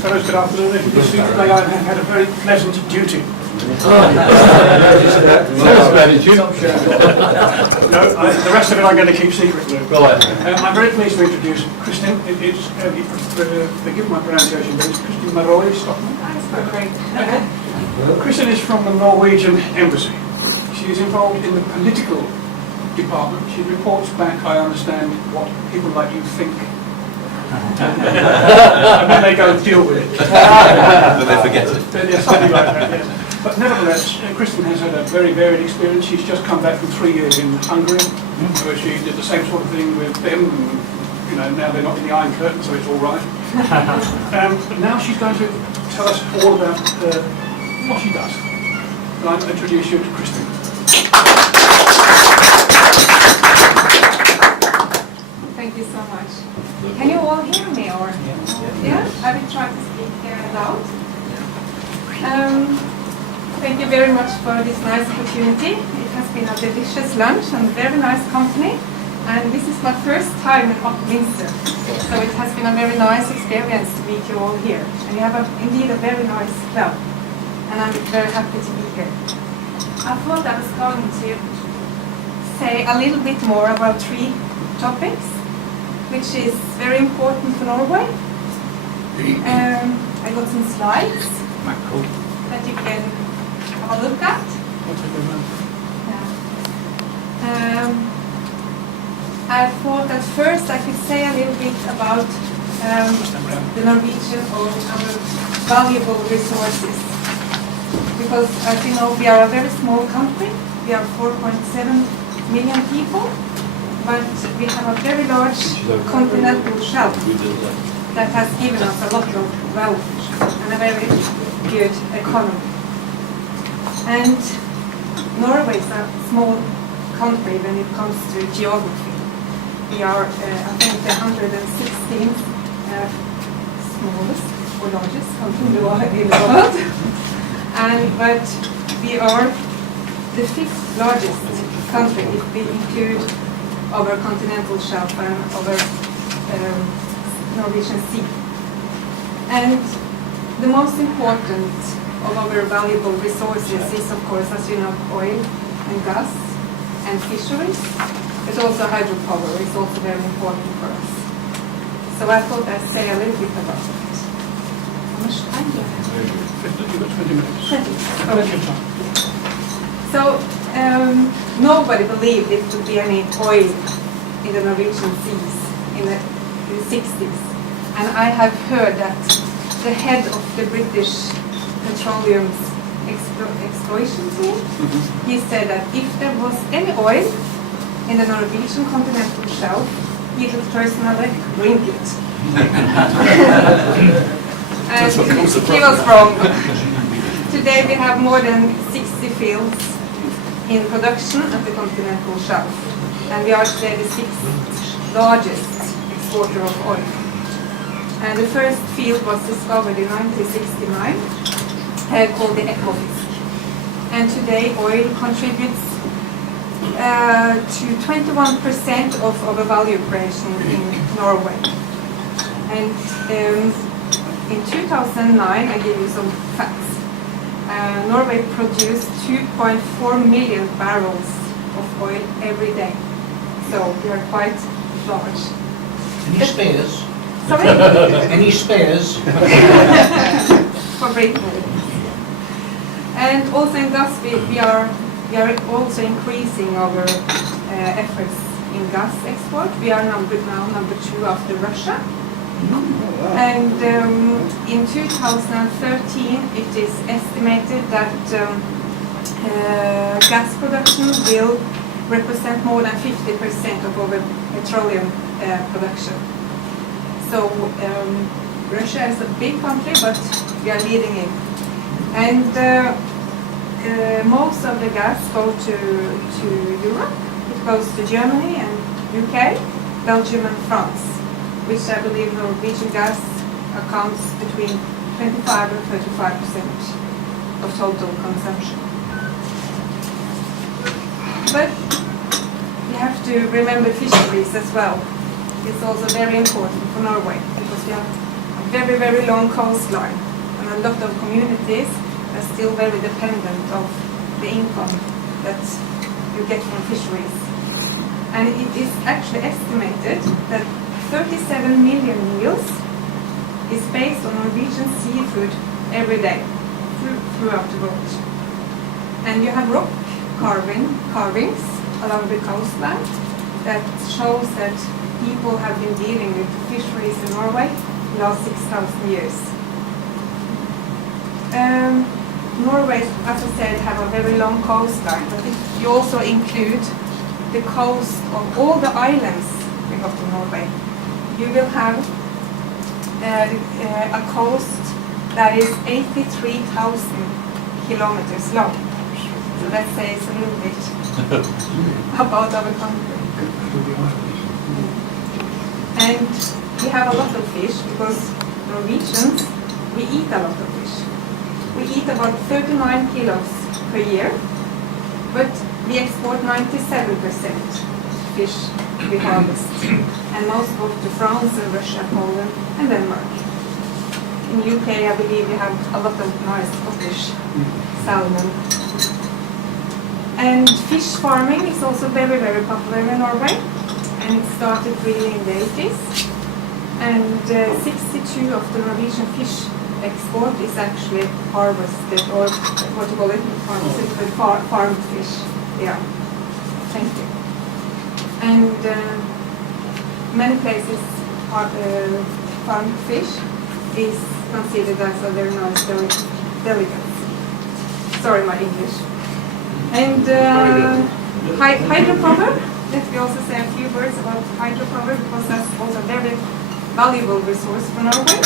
Fellows, good afternoon. As you can see today, I have had a very pleasant duty. The rest of it I'm going to keep secret. I'm very pleased to introduce Kristin. Forgive my pronunciation, but it's Kristin Maroy Stockman. Kristin is from the Norwegian Embassy. She is involved in the political department. She reports back, I understand, what people like you think. And then they go and deal with it. Then they forget it. Yeah, something like that, yes. But nevertheless, Kristin has had a very varied experience. She's just come back from 3 years in Hungary, where she did the same sort of thing with them. And, you know, now they're not in the Iron Curtain, so it's all right. But now she's going to tell us all about what she does. And I'll introduce you to Kristin. Thank you so much. Can you all hear me, or? Yeah? I will try to speak loud. Thank you very much for this nice opportunity. It has been a delicious lunch and very nice company. And this is my first time in Upminster. So it has been a very nice experience to meet you all here. And you have indeed a very nice club. And I'm very happy to be here. I thought I was going to say a little bit more about 3 topics, which is very important for Norway. I got some slides that you can have a look at. I thought that first I could say a little bit about the Norwegian or our valuable resources. Because as you know, we are a very small country. We are 4.7 million people. But we have a very large continental shelf that has given us a lot of wealth and a very good economy. And Norway is a small country when it comes to geography. We are, I think, the 116th smallest or largest country in the world. But we are the 5th largest country if we include our continental shelf and our Norwegian Sea. And the most important of our valuable resources is, of course, as you know, oil and gas and fisheries, but also hydropower is also very important for us. So I thought I'd say a little bit about it. How much time do you have? You've got 20 minutes. 20. So nobody believed it would be any oil in the Norwegian seas in the 60s. And I have heard that the head of the British Petroleum Exploration Team, he said that if there was any oil in the Norwegian continental shelf, he would personally drink it. And he was wrong. Today we have more than 60 fields in production at the continental shelf, and we are today the 6th largest exporter of oil. And the first field was discovered in 1969, called the Ekofisk. And today oil contributes to 21% of our value creation in Norway. And in 2009, I give you some facts. Norway produced 2.4 million barrels of oil every day. So we are quite large. Any spares? Sorry? Any spares? For Britain. And also in gas, we are also increasing our efforts in gas export. We are number 2 after Russia. And in 2013, it is estimated that gas production will represent more than 50% of our petroleum production. So Russia is a big country, but we are leading it. And most of the gas goes to Europe. It goes to Germany and UK, Belgium and France, which I believe Norwegian gas accounts between 25 and 35% of total consumption. But we have to remember fisheries as well. It's also very important for Norway because we have a very, very long coastline, and a lot of communities are still very dependent of the income that you get from fisheries. And it is actually estimated that 37 million meals is based on Norwegian seafood every day throughout the world. And you have rock carvings along the coastline that shows that people have been dealing with fisheries in Norway the last 6,000 years. Norway, as I said, have a very long coastline, but if you also include the coast of all the islands we got in Norway, you will have a coast that is 83,000 kilometers long. So that says a little bit about our country. And we have a lot of fish because Norwegians, we eat a lot of fish. We eat about 39 kilos per year, but we export 97% fish we harvest. And most go to France and Russia, Poland and Denmark. In UK, I believe we have a lot of nice Scottish salmon. And fish farming is also very, very popular in Norway. And it started really in the 80s. And 62 of the Norwegian fish export is actually harvested, or what you call it, farmed fish. Yeah, thank you. And many places farmed fish is considered as a very nice delicacy. Sorry, my English. And hydropower, let me also say a few words about hydropower because that's also a very valuable resource for Norway.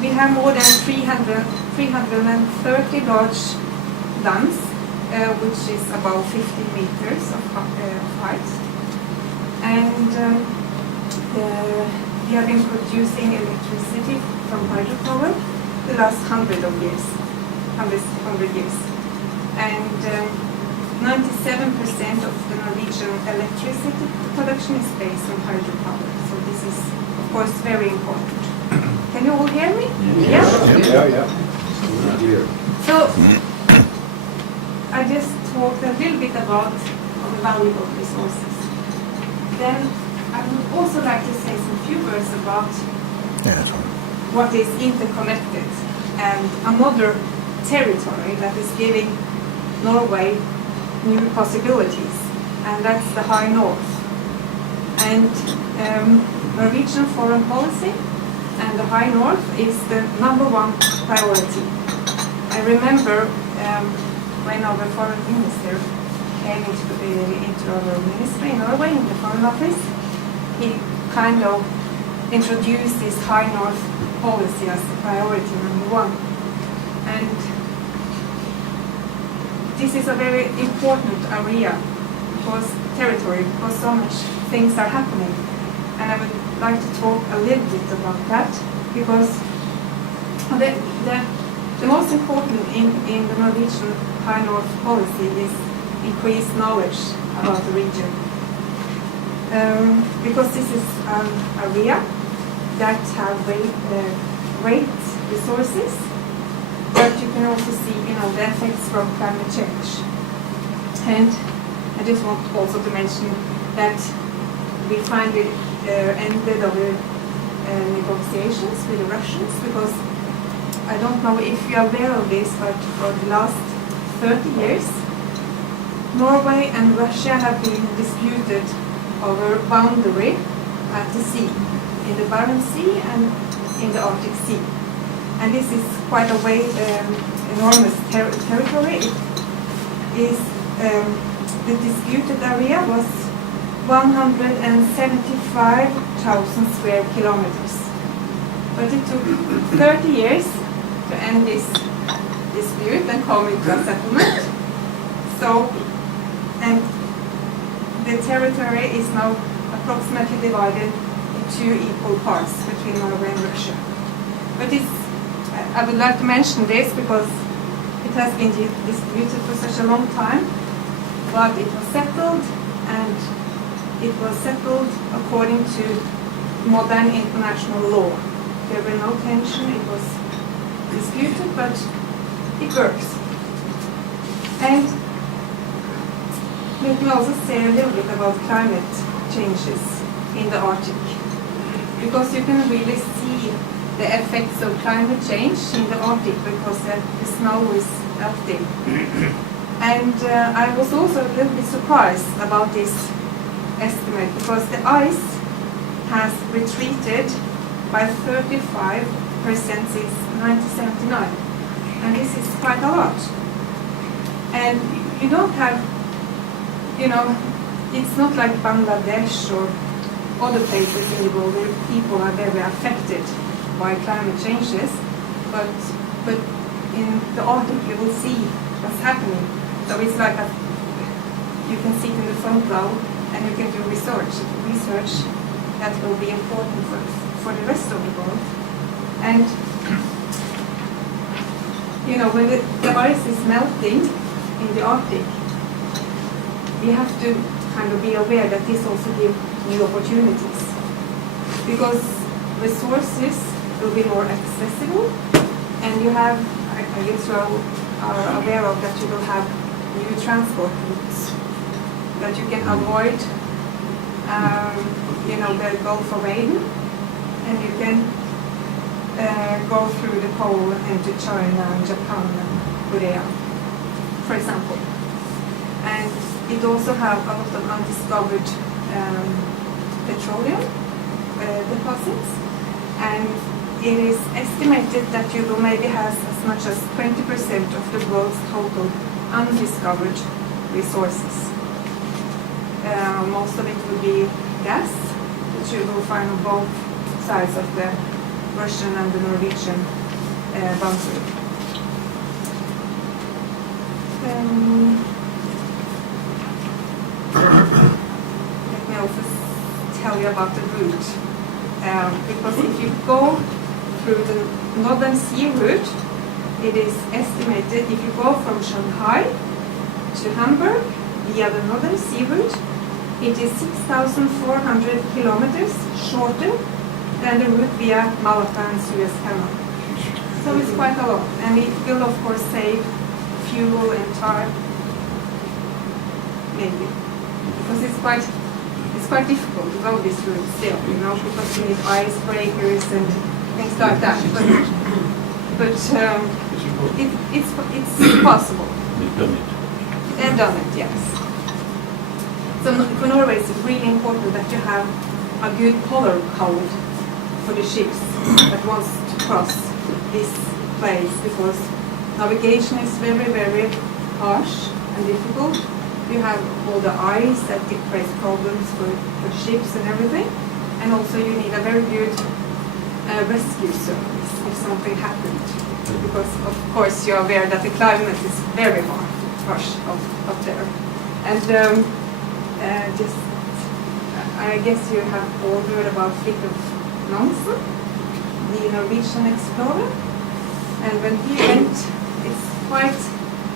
We have more than 330 large dams, which is about 50 meters of height. And we have been producing electricity from hydropower the last 100 years. And 97% of the Norwegian electricity production is based on hydropower. So this is, of course, very important. Can you all hear me? Yeah. So I just talked a little bit about the valuable resources. Then I would also like to say some few words about what is interconnected and another territory that is giving Norway new possibilities, and that's the High North. And Norwegian foreign policy and the High North is the #1 priority. I remember when our foreign minister came into our ministry in Norway, in the Foreign Office, he kind of introduced this High North policy as the priority #1. And this is a very important area territory because so much things are happening. And I would like to talk a little bit about that because the most important in the Norwegian High North policy is increased knowledge about the region. Because this is an area that have great resources, but you can also see, the effects from climate change. And I just want also to mention that we finally ended our negotiations with the Russians because I don't know if you are aware of this, but for the last 30 years, Norway and Russia have been disputed over boundary at the sea, in the Barents Sea and in the Arctic Sea. And this is quite a enormous territory. The disputed area was 175,000 square kilometers. But it took 30 years to end this dispute and come into a settlement. So, and the territory is now approximately divided in 2 equal parts between Norway and Russia. But I would like to mention this because it has been disputed for such a long time, but it was settled, and it was settled according to modern international law. There were no tension. It was disputed, but it works. And let me also say a little bit about climate changes in the Arctic, because you can really see the effects of climate change in the Arctic because the snow is melting. And I was also a little bit surprised about this estimate because the ice has retreated by 35% since 1979, and this is quite a lot. And you don't have, it's not like Bangladesh or other places in the world where people are very affected by climate changes, but in the Arctic you will see what's happening. So it's like you can sit in the front row and you can do research that will be important for the rest of the world. And when the ice is melting in the Arctic, we have to kind of be aware that this also gives new opportunities, because resources will be more accessible, and you have, I guess you are aware of that you will have new transport routes that you can avoid, the Gulf of Aden, and you can go through the pole into China and Japan and Korea, for example. And it also have a lot of undiscovered petroleum deposits, and it is estimated that you will maybe have as much as 20% of the world's total undiscovered resources. Most of it will be gas, which you will find on both sides of the Russian and the Norwegian boundary. Let me also tell you about the route. Because if you go through the Northern Sea route, it is estimated if you go from Shanghai to Hamburg via the Northern Sea route, it is 6,400 kilometers shorter than the route via Malacca and Suez Canal. So it's quite a lot, and it will of course save fuel and time, maybe, because it's quite difficult to go this route still, because you need icebreakers and things like that. But it's possible. They've done it, yes. So for Norway, it's really important that you have a good color code for the ships that wants to cross this place, because navigation is very, very harsh and difficult. You have all the ice that creates problems for ships and everything, and also you need a very good rescue service if something happened, because of course you're aware that the climate is very harsh up there. And I guess you have all heard about Fridtjof Nansen, the Norwegian explorer, and when he went, it's quite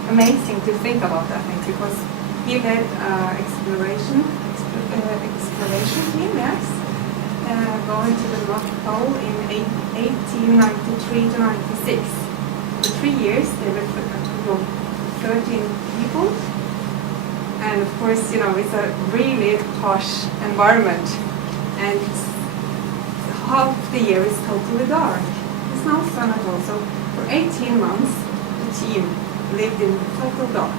amazing to think about that thing, because he led exploration team, yes, going to the North Pole in 1893 to 96. For 3 years, they were 13 people, and of course, it's a really harsh environment, and half the year is totally dark. There's no sun at all. So for 18 months, the team lived in total dark.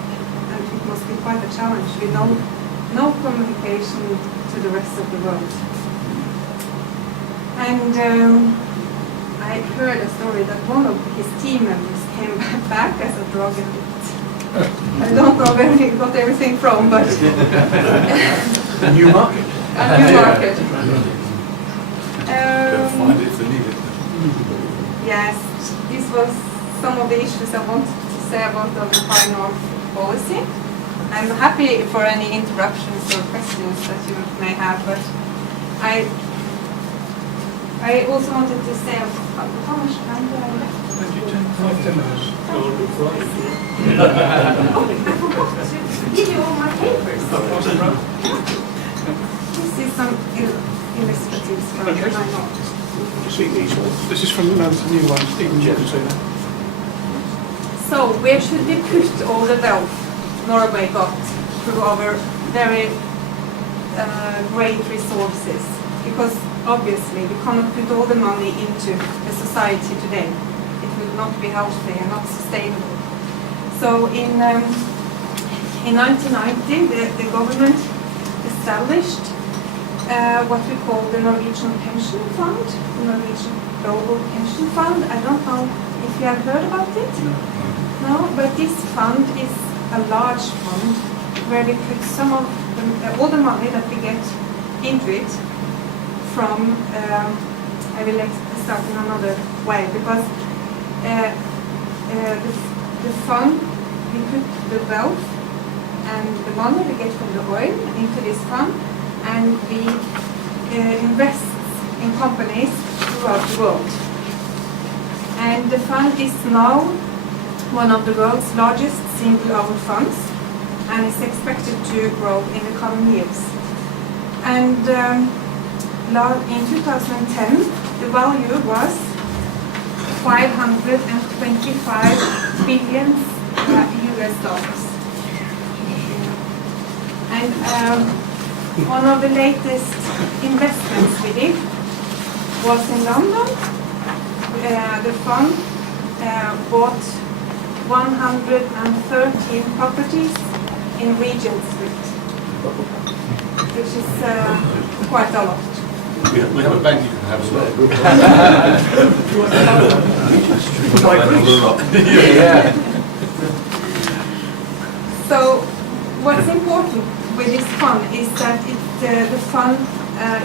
And it must be quite a challenge with no communication to the rest of the world. And I heard a story that one of his team members came back as a drug addict. I don't know where he got everything from, but A new market. a new market. Find it if they need it. Yes, this was some of the issues I wanted to say about the final policy. I'm happy for any interruptions or questions that you may have, but I also wanted to say how much time do I have left? 10 minutes. Oh, I forgot to give you all my papers. This is some illustratives from my notes. see these ones. This is from the new one, Stephen Jefferson. So where should we put all the wealth Norway got through our very great resources? Because obviously we cannot put all the money into the society today. It will not be healthy and not sustainable. So in 1990, the government established what we call the Norwegian Pension Fund, the Norwegian Global Pension Fund. I don't know if you have heard about it. No, but this fund is a large fund where we put some of all the money that we get into it from. I will start in another way because the fund, we put the wealth and the money we get from the oil into this fund, and we invest in companies throughout the world. And the fund is now one of the world's largest single-owned funds, and is expected to grow in the coming years. And in 2010, the value was 525 billion US dollars. And one of the latest investments we did was in London. The fund bought 113 properties in Regent Street, which is quite a lot. We have a bank you can have as well. Yeah. So what's important with this fund is that the fund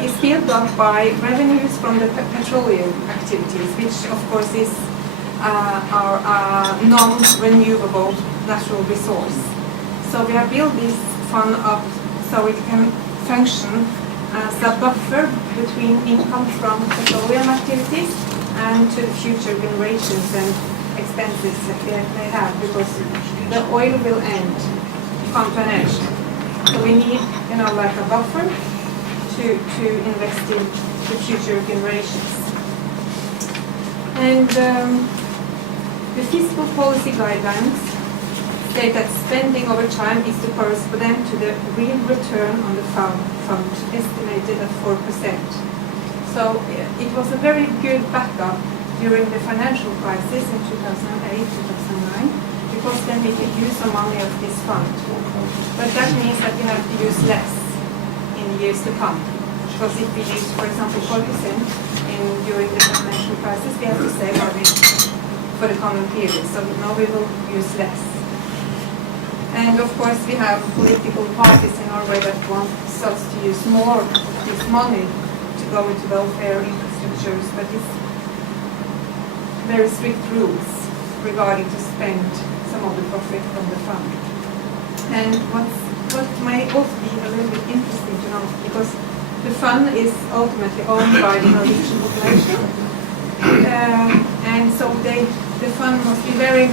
is built up by revenues from the petroleum activities, which of course is our non-renewable natural resource. So we have built this fund up so it can function as a buffer between income from petroleum activities and to the future generations and expenses that they have, because the oil will end, come to an end. So we need, like a buffer to invest in the future generations. And the fiscal policy guidelines state that spending over time is to correspond to the real return on the fund estimated at 4%. So it was a very good backup during the financial crisis in 2008-2009, because then we could use some money of this fund. But that means that we have to use less in years to come. Because if we use, for example, 4% during the financial crisis, we have to save our for the coming period. So now we will use less. And of course we have political parties in Norway that want us to use more of this money to go into welfare infrastructures, but it's very strict rules regarding to spend some of the profit from the fund. And what may also be a little bit interesting to know, because the fund is ultimately owned by the Norwegian population, and so the fund must be very.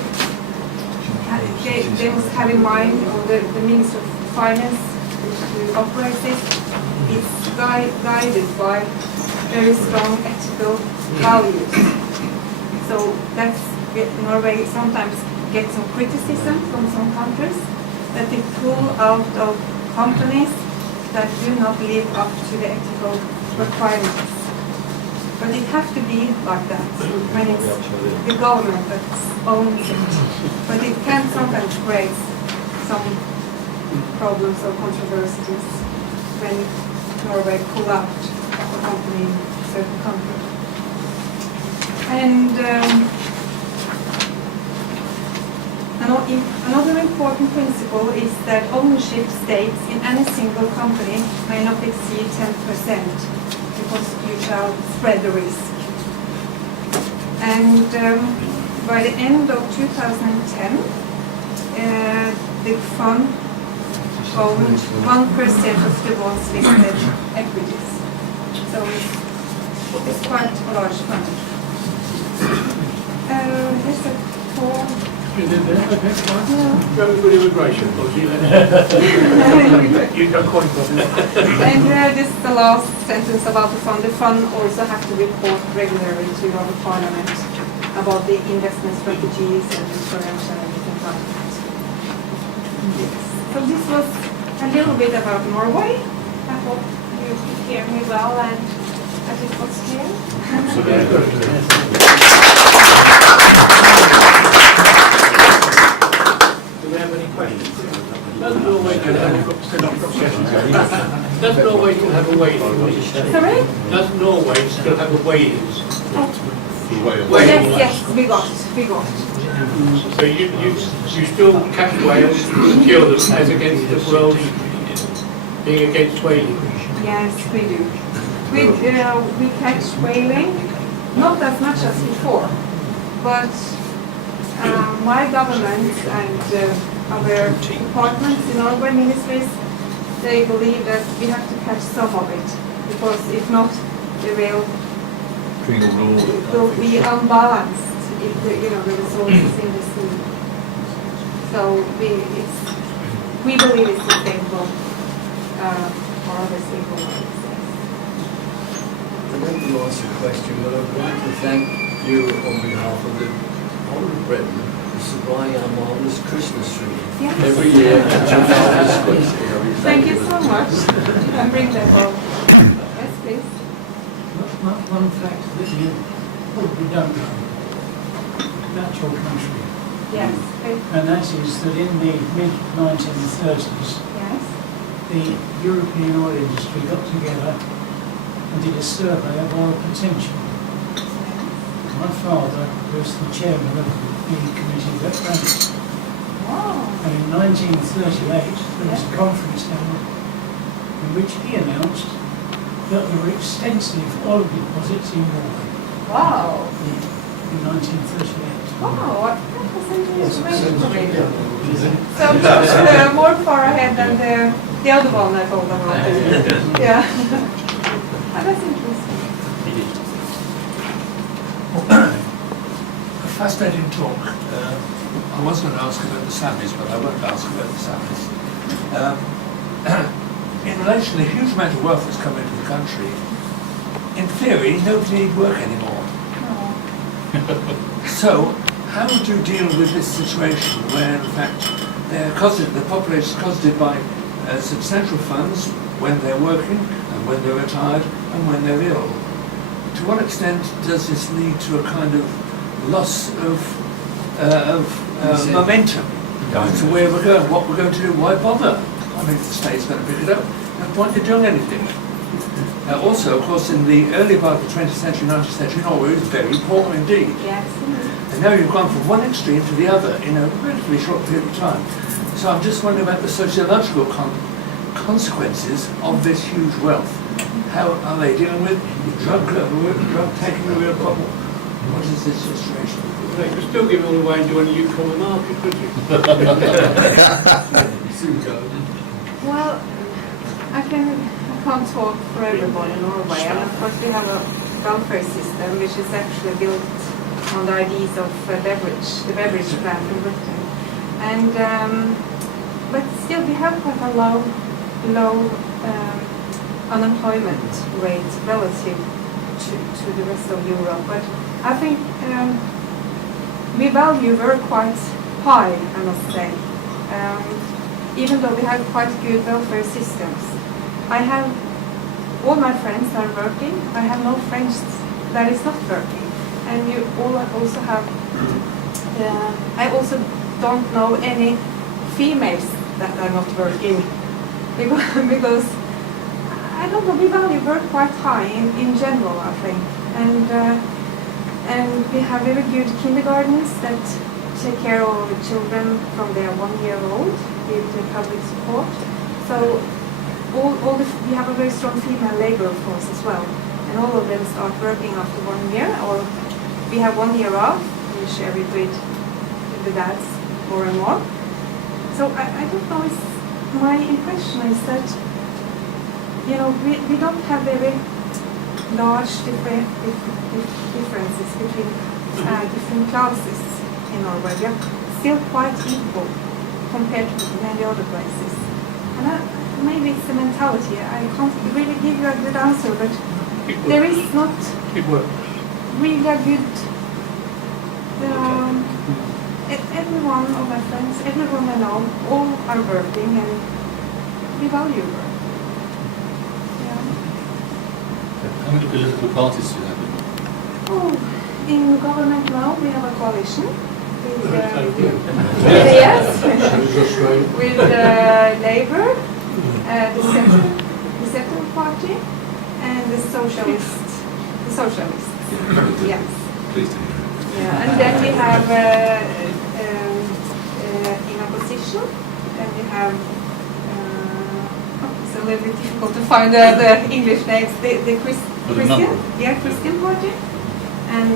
They must have in mind, or the Minister of Finance who operates it, it's guided by very strong ethical values. So that's, Norway sometimes gets some criticism from some countries that they pull out of companies that do not live up to the ethical requirements. But it has to be like that when it's the government that owns it. But it can sometimes create some problems or controversies when Norway pull out of a company in a certain country. And another important principle is that ownership stakes in any single company may not exceed 10%. Because you shall spread the risk. And by the end of 2010, the fund owned 1% of the world's listed equities. So it's quite a large fund. Here's a Very good immigration policy. You got quite And this is the last sentence about the fund. The fund also have to report regularly to our parliament about the investment strategies and insurance and everything like that. Yes. So this was a little bit about Norway. I hope you could hear me well and that it was clear. Do we have any questions? Does Norway can have Does Norway still have a waiting? Sorry? Does Norway still have a waiting? Yes, we got. So you still catch whales and kill them as against the world being against whaling? Yes, we do. We catch whaling, not as much as before, but my government and other departments in our ministries, they believe that we have to catch some of it, because if not, the will be unbalanced if the resources in the sea. So we believe it's sustainable for other stakeholders. I'd like to ask a question, but I'd like to thank you on behalf of the whole of Britain for supplying our marvellous Christmas tree Yes. every year. Thank you so much. And bring that home. Yes, please. One fact that you probably don't know about your country, Yes. and that is that in the mid-1930s, Yes. the European oil industry got together and did a survey of oil potential. My father was the chairman of the committee that ran it. Wow. And in 1938, there was a conference held in which he announced that there were extensive oil deposits in Norway Wow. in 1938. Wow. That was information for me. So just more far ahead than the other one I told about. Yeah. Oh, that's interesting. A fascinating talk. I was going to ask about the Samis, but I won't ask about the Samis. In relation to the huge amount of wealth that's come into the country, in theory, nobody need work anymore. So, how would you deal with this situation where, in fact, the population is costed by substantial funds when they're working, and when they're retired, and when they're ill? To what extent does this lead to a kind of loss of momentum as to where we're going, what we're going to do, why bother? I mean, if the state's going to pick it up, no point in doing anything. Also, of course, in the early part of the 20th century, 19th century, Norway was very poor indeed. Yes. And now you've gone from one extreme to the other in a relatively short period of time. So I'm just wondering about the sociological consequences of this huge wealth. How are they dealing with drug taking a real problem? What is this situation? They could still give it all away and do any use on the market, couldn't you? Well, I can't talk for everybody in Norway, and of course we have a welfare system which is actually built on the ideas of the beverage plan in Britain, and but still we have quite a low unemployment rate relative to the rest of Europe. But I think we value work quite high, I must say. Even though we have quite good welfare systems. I have all my friends are working. I have no friends that is not working. And you all also have, I also don't know any females that are not working. Because I don't know, we value work quite high in general, I think. And we have very good kindergartens that take care of our children from they are 1 year old with the public support. So we have a very strong female labor force as well. And all of them start working after 1 year, or we have 1 year off, we share it with the dads more and more. So I don't know, my impression is that, you know, we don't have very large differences between different classes in Norway. We have still quite equal compared to many other places. And maybe it's the mentality. I can't really give you a good answer, but there is not It works. really a good. Every one of my friends, everyone I know, all are working and we value work. Yeah. How many political parties do you have? Oh, in government now we have a coalition with Yes. with Labour, the Central Party, and the Socialists. Yes. Please do. Yeah, and then we have in opposition, and we have it's a little bit difficult to find the English names. The Christian Party, and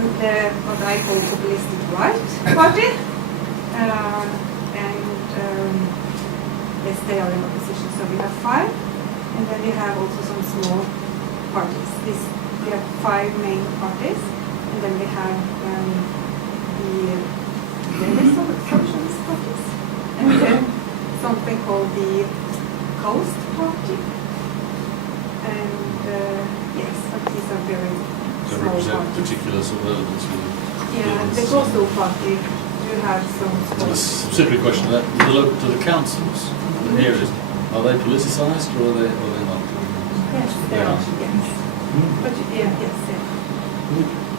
what I call populistic right party, and yes, they are in opposition. So we have 5, and then we have also some small parties. We have 5 main parties. And then we have the socialist parties, and then something called the Coast Party, and yes, but these are very So small represent parties. particular sort of elements with Yeah, the Coastal Party do have some So the small. subsidiary question to that, to the councils, the areas, are they politicised or are they not? Yes, they are. Yes, but yeah, yes, yeah.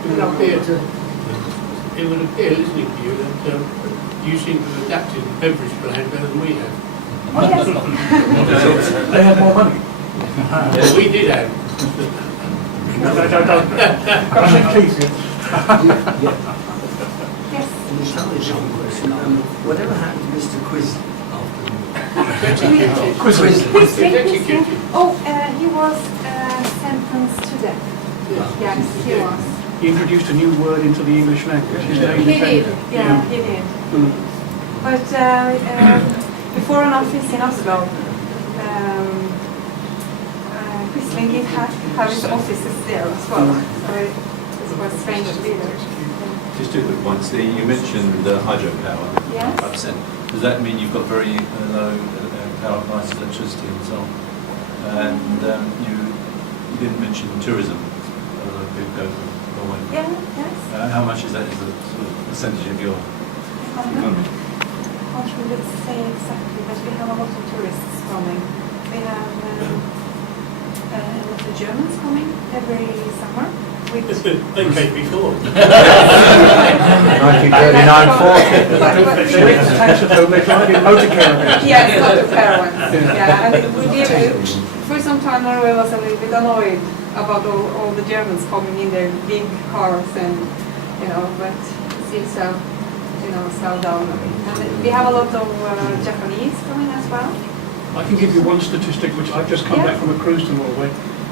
It would appear, listening to you, that you seem to have adapted the beverage brand better than we have. Oh yes. They have more money. Well, we did have. Yes. Whatever happened to Mr. Quiz Executed. Oh, he was sentenced to death. Yes, he was. He introduced a new word into the English language. His name He is did, Andrew. yeah, he did. Mm. But before an office in Oslo, Kristin did have his offices there as well. So it was strange to be there. Just 2 quick points. You mentioned hydropower, Yes. 5%. Does that mean you've got very low power prices, electricity and so on? And you didn't mention tourism. Although people go to Norway. Yeah, yes. How much is that as a sort of percentage of your economy? Can't really say exactly, but we have a lot of tourists coming. We have a lot of Germans coming every summer. They came before. 1939-40. They're driving motor caravans. Yes, motor caravans. Yeah, and we did, for some time Norway was a little bit annoyed about all the Germans coming in their big cars and, but since slow down. And we have a lot of Japanese coming as well. I can give you one statistic which I've just come back from a cruise to Norway.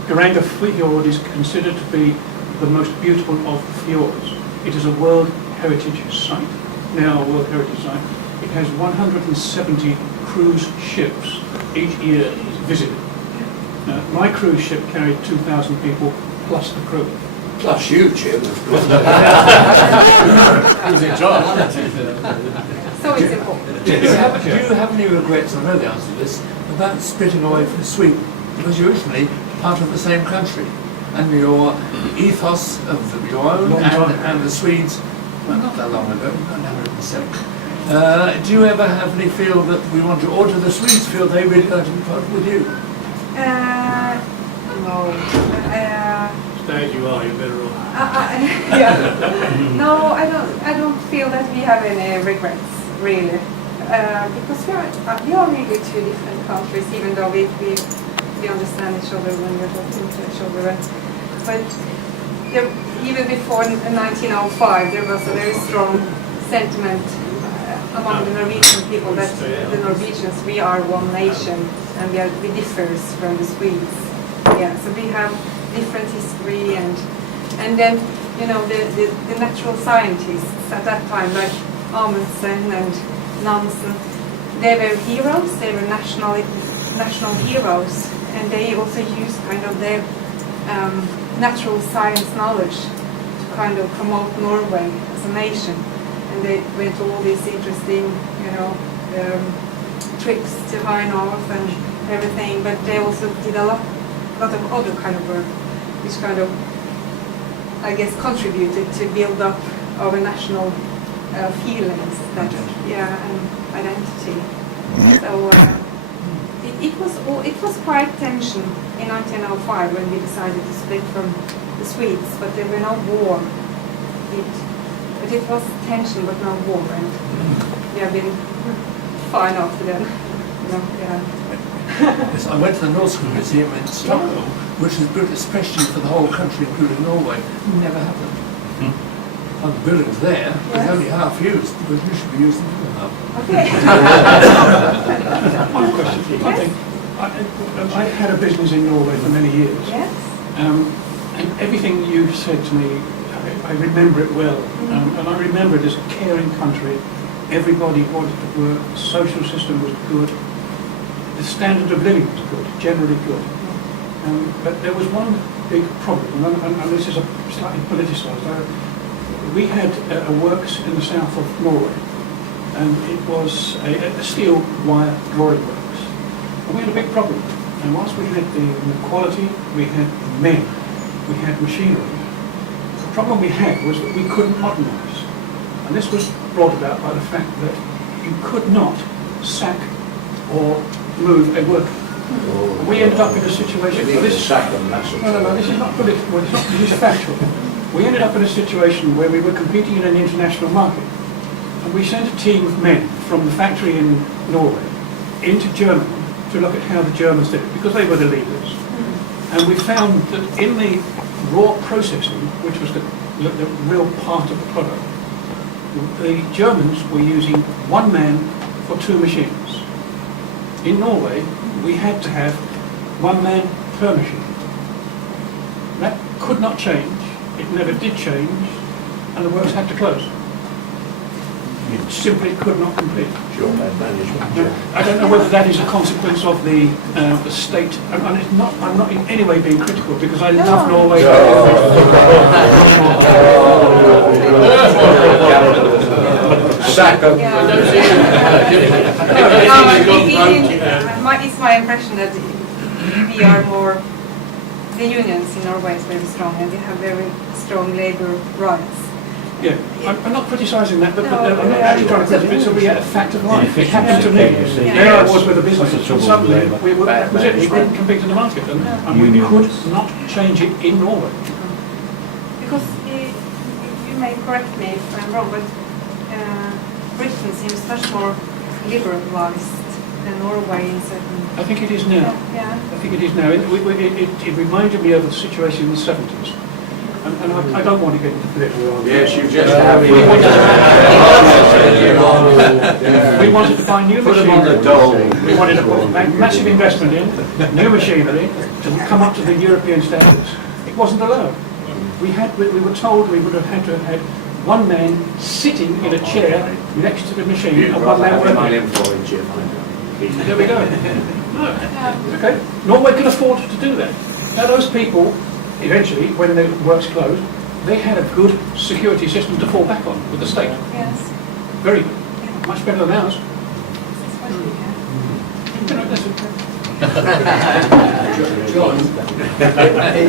Geiranger Fjord is considered to be the most beautiful of fjords. It is a World Heritage Site, now a World Heritage Site. It has 170 cruise ships each year visited. Now, my cruise ship carried 2,000 people plus the crew. Plus you, Jim. Was it John? So it's important. Do you have any regrets, I know the answer to this, about splitting away from Sweden? Because you're originally part of the same country, and your ethos of your own and the Swedes, well, not that long ago, 1907. Do you ever have any feel that we want to, or do the Swedes feel they really like to be part with you? No. Stay as you are, you're better off. Yeah. No, I don't feel that we have any regrets, really. Because we are really 2 different countries, even though we understand each other when we're talking to each other. But even before 1905, there was a very strong sentiment among the Norwegian people that the Norwegians, we are one nation, and we differ from the Swedes. Yeah, so we have different history, and then the natural scientists at that time, like Amundsen and Nansen, they were heroes. They were national heroes, and they also used kind of their natural science knowledge to kind of promote Norway as a nation. And and they went to all these interesting, trips to high north and everything, but they also did a lot of other kind of work, which kind of, I guess, contributed to build up our national feelings, that, and identity. So it was quite tension in 1905 when we decided to split from the Swedes, but there were no war. But it was tension, but no war, and we have been fine after then. Yes, I went to the North School Museum in Stockholm, which is built especially for the whole country, including Norway. Never happened. And the building's there, but it's only half used, because you should be using the other half. Okay. One question. I had a business in Norway for many years. Yes. And everything you said to me, I remember it well. And I remember it as a caring country. Everybody wanted to work. The social system was good. The standard of living was good, generally good. But there was one big problem, and this is a slightly politicised. We had a works in the south of Norway, and it was a steel wire drawing works. And we had a big problem. And whilst we had the quality, we had men, we had machinery. The problem we had was that we couldn't modernise. And this was brought about by the fact that you could not sack or move a worker. And we ended up in a situation. No, this is not political. This is factual. We ended up in a situation where we were competing in an international market. And we sent a team of men from the factory in Norway into Germany to look at how the Germans did it, because they were the leaders. And we found that in the raw processing, which was the real part of the product, the Germans were using one man for two machines. In Norway, we had to have one man per machine. That could not change. It never did change, and the works had to close. It simply could not complete. Sure, bad management. I don't know whether that is a consequence of the state. And it's not, I'm not in any way being critical, because I love Norway. Sack of. It's my impression that we are more. The unions in Norway is very strong, and they have very strong labour rights. Yeah, I'm not criticising that, but I'm not actually trying to criticise it. It's a fact of life. It happened to me. There I was with a business, and suddenly we couldn't compete in the market, and we could not change it in Norway. Because you may correct me if I'm wrong, but Britain seems much more liberalised than Norway in certain. I think it is now. Yeah. I think it is now. It reminded me of the situation in the 70s. And I don't want to get into political. Yes, you just have. We wanted to buy new Put them on the machinery. dole. We wanted to put massive investment in new machinery to come up to the European standards. It wasn't allowed. We were told we would have had to have had one man sitting in a chair next to the machine and one man working. There we go. No. Okay. Norway can afford to do that. Now those people, eventually, when the works closed, they had a good security system to fall back on with the state. Yes. Very good. Much better than ours. That's what we have. You know, that's John,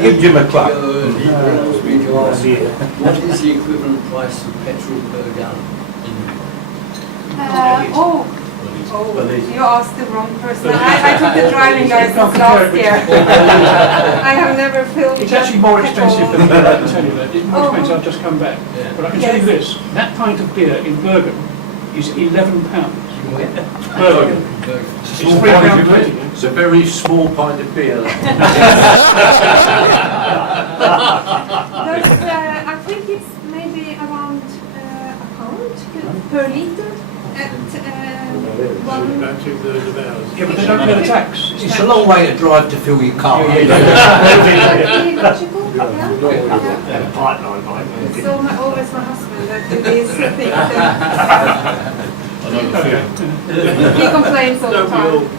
Give Jim a clap. what is the equivalent price of petrol per gallon? You asked the wrong person. I took the driving license last year. I have never filled. It's actually more expensive than beer, I can tell you that. It's more expensive, I've just come back. Yeah. But I can tell you this, that pint of beer in Bergen is £11. Bergen. It's £3.20. It's a very small pint of beer. I think it's maybe around a pound per litre at one. About 2/3 of ours. Yeah, but they don't pay the tax. It's a long way to drive to fill your car. Logical, yeah. Pipeline, mate. So always my husband that do these things. He complains all the time.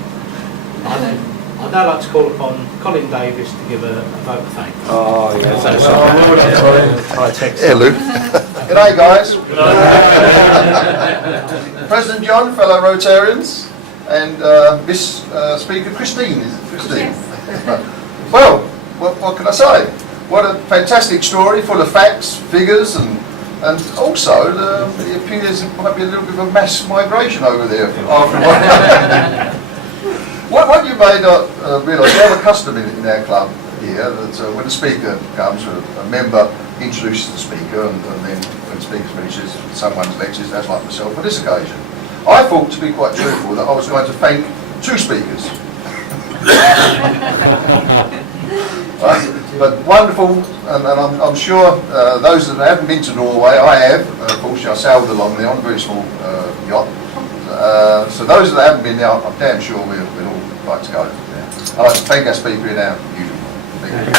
I'd now like to call upon Colin Davis to give a vote of thanks. Oh, yes. Hello. G'day guys. President John, fellow Rotarians, and Miss Speaker Christine, is it Christine? Yes. Well, what can I say? What a fantastic story, full of facts, figures, and also it appears it might be a little bit of a mass migration over there after a while. What you may not realise, we have a custom in our club here that when the speaker comes, a member introduces the speaker, and then when the speaker finishes, someone's lectures, as like myself on this occasion. I thought, to be quite truthful, that I was going to thank two speakers. Right? But wonderful, and I'm sure those that haven't been to Norway, I have. Unfortunately, I sailed along there on a very small yacht. So those that haven't been there, I'm damn sure we'd all like to go there. I'd like to thank our speaker in our usual way. Thank you.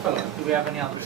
Fellow, do we have any others?